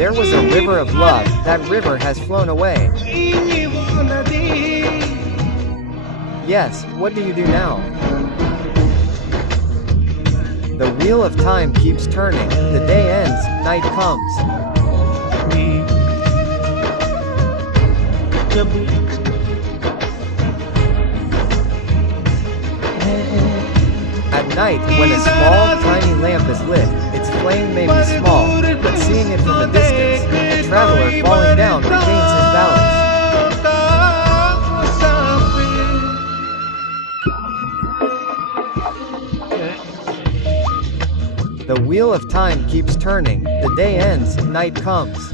There was a river of love, that river has flown away. Yes, what do you do now? The wheel of time keeps turning, the day ends, night comes. At night, when a small, tiny lamp is lit, its flame may be small, but seeing it from a distance, a traveler falling down regains his balance. The wheel of time keeps turning, the day ends, night comes.